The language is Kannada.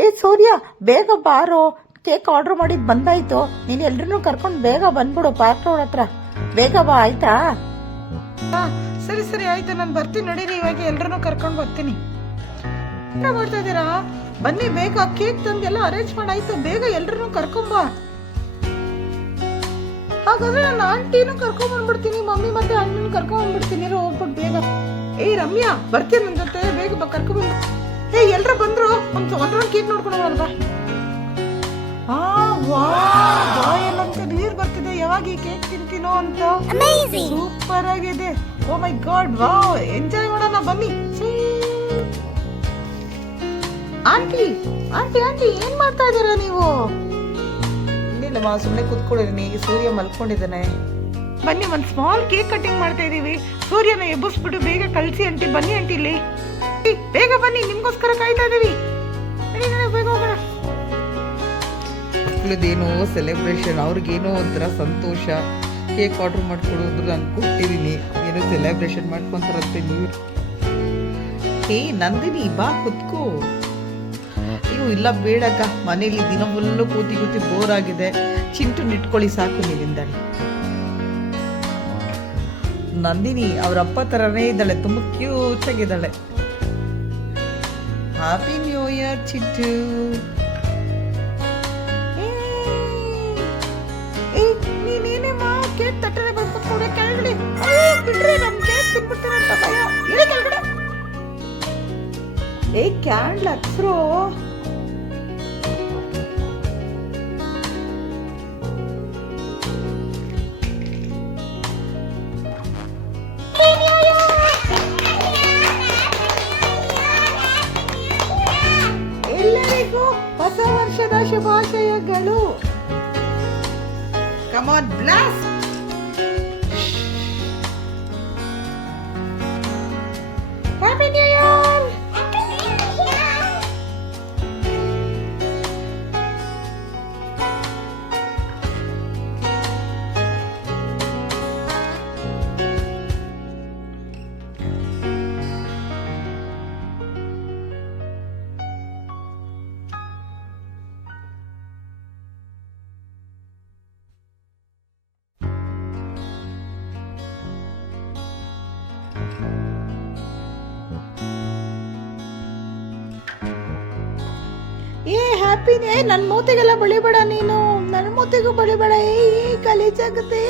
ಏ ಸೂರ್ಯ, ಬೇಗ ಬಾರೋ, ಕೇಕ್ ಆರ್ಡರ್ ಮಾಡಿದ್ ಬಂದಾಯ್ತು. ನೀನ್ ಎಲ್ರನ್ನೂ ಕರ್ಕೊಂಡು ಬೇಗ ಬಂದ್ಬಿಡು ಪಾರ್ಕ್ ರೋಡ್ ಹತ್ರ. ಬೇಗ ಬಾ, ಆಯ್ತಾ? ಸರಿ ಸರಿ ಆಯ್ತು, ನಾನು ಬರ್ತೀನಿ. ನಡೀರಿ, ಇವಾಗ ಎಲ್ರನ್ನೂ ಕರ್ಕೊಂಡು ಬರ್ತೀನಿ. ಏನು ಮಾಡ್ತಾ ಇದ್ದೀರಾ? ಬನ್ನಿ ಬೇಗ, ಕೇಕ್ ತಂದೆಲ್ಲ ಅರೇಂಜ್ ಮಾಡಾಯ್ತು. ಬೇಗ ಎಲ್ರನ್ನೂ ಕರ್ಕೊಂಬ. ಹಾಗಾದ್ರೆ ನಾನು ಆಂಟಿನೂ ಕರ್ಕೊಂಡ್ ಬಂದ್ಬಿಡ್ತೀನಿ, ಮಮ್ಮಿ ಮತ್ತೆ ಅಣ್ಣನ ಕರ್ಕೊಂಡ್ ಬಂದ್ಬಿಡ್ತೀನಿ. ಹೋಗ್ಬಿಟ್ಟು ಬೇಗ. ಏಯ್ ರಮ್ಯಾ, ಬರ್ತೀನಿ ನನ್ನ ಜೊತೆ, ಬೇಗ ಕರ್ಕೊಂಡ್. ಏ ಎಲ್ರು ಬಂದ್ರು, ಒಂದು ರೌಂಡ್ ಕೇಕ್ ನೋಡ್ಕೊಂಡು ಹೋಗಲ್ವಾ? ಬಾಯಲ್ಲಂತ ನೀರ್ ಬರ್ತಿದೆ, ಯಾವಾಗ ಈ ಕೇಕ್ ತಿಂತೀನೋ ಅಂತ. ಸೂಪರ್ ಆಗಿದೆ. ಓ ಮೈ ಗಾಡ್, ವಾವ್, ಎಂಜಾಯ್ ಮಾಡೋಣ ಬನ್ನಿ. ಆಂಟಿ ಆಂಟಿ ಆಂಟಿ, ಏನ್ ಮಾಡ್ತಾ ಇದ್ದೀರಾ ನೀವು? ಏನಿಲ್ಲಮ್ಮ, ಸುಮ್ಮನೆ ಕೂತ್ಕೊಂಡಿದ್ದೀನಿ. ಸೂರ್ಯ ಮಲ್ಕೊಂಡಿದ್ದಾನೆ. ಬನ್ನಿ, ಒಂದು ಸ್ಮಾಲ್ ಕೇಕ್ ಕಟಿಂಗ್ ಮಾಡ್ತಾ ಇದೀವಿ. ಸೂರ್ಯನ ಎಬ್ಬಿಸ್ಬಿಟ್ಟು ಬೇಗ ಕಳ್ಸಿ ಆಂಟಿ. ಬನ್ನಿ ಆಂಟಿ, ಇಲ್ಲಿ ಬೇಗ ಬನ್ನಿ, ನಿಮ್ಗೋಸ್ಕರ ಕಾಯ್ತಾ ಇದೀವಿ. ಬೇಗ ಹೋಗೋಣ. ಮಕ್ಕಳದೇನೋ ಸೆಲೆಬ್ರೇಷನ್, ಅವ್ರಿಗೇನೋ ಒಂಥರ ಸಂತೋಷ. ಕೇಕ್ ಆರ್ಡರ್ ಮಾಡ್ಕೊಡೋದು ನಾನು ಕೊಟ್ಟಿದ್ದೀನಿ, ಏನೋ ಸೆಲೆಬ್ರೇಷನ್ ಮಾಡ್ಕೊಂತಾರಂತೆ. ನೀವು ಏ ನಂದಿನಿ, ಬಾ ಕುತ್ಕೋ. ಅಯ್ಯೋ ಇಲ್ಲ ಬೇಡಕ್ಕ, ಮನೇಲಿ ದಿನ ಫುಲ್ಲು ಕೂತಿ ಬೋರ್ ಆಗಿದೆ. ಚಿಂಟು ನಿಟ್ಕೊಳ್ಳಿ ಸಾಕು ನೀವಿಂದ. ನಂದಿನಿ ಅವರಪ್ಪ ಥರನೇ ಇದ್ದಾಳೆ, ತುಂಬ ಕ್ಯೂಟ್ ಆಗಿದ್ದಾಳೆ. Happy new year Chintu. ನೀನೇನೇಮ್ಮ ಕೇಕ್ ತಟ್ಟನೆ ಬಂದ್ಕೊಡ ಕೆಳಗಡೆ. ಬಿಡ್ರಿ, ನಮ್ ಕೇಕ್ ತಿನ್ಬಿಡ್ತೀರಂತ ಭಯ. ಇಳಿ ಕೆಳಗಡೆ. ಏ ಕ್ಯಾಂಡ್ಲ್ ಹಚ್ರೋ. ಎಲ್ಲರಿಗೂ ಹೊಸ ವರ್ಷದ ಶುಭಾಶಯಗಳು. Come on, blast! Happy New Year! Happy New Year! ಏ ಹ್ಯಾಪಿ, ನನ್ನ ಮೂತಿಗೆಲ್ಲ ಬಳಿಬೇಡ ನೀನು, ನನ್ನ ಮೂತಿಗೂ ಬಳಿಬೇಡ. ಏ ಗಲೀಜಾಗುತ್ತೆ.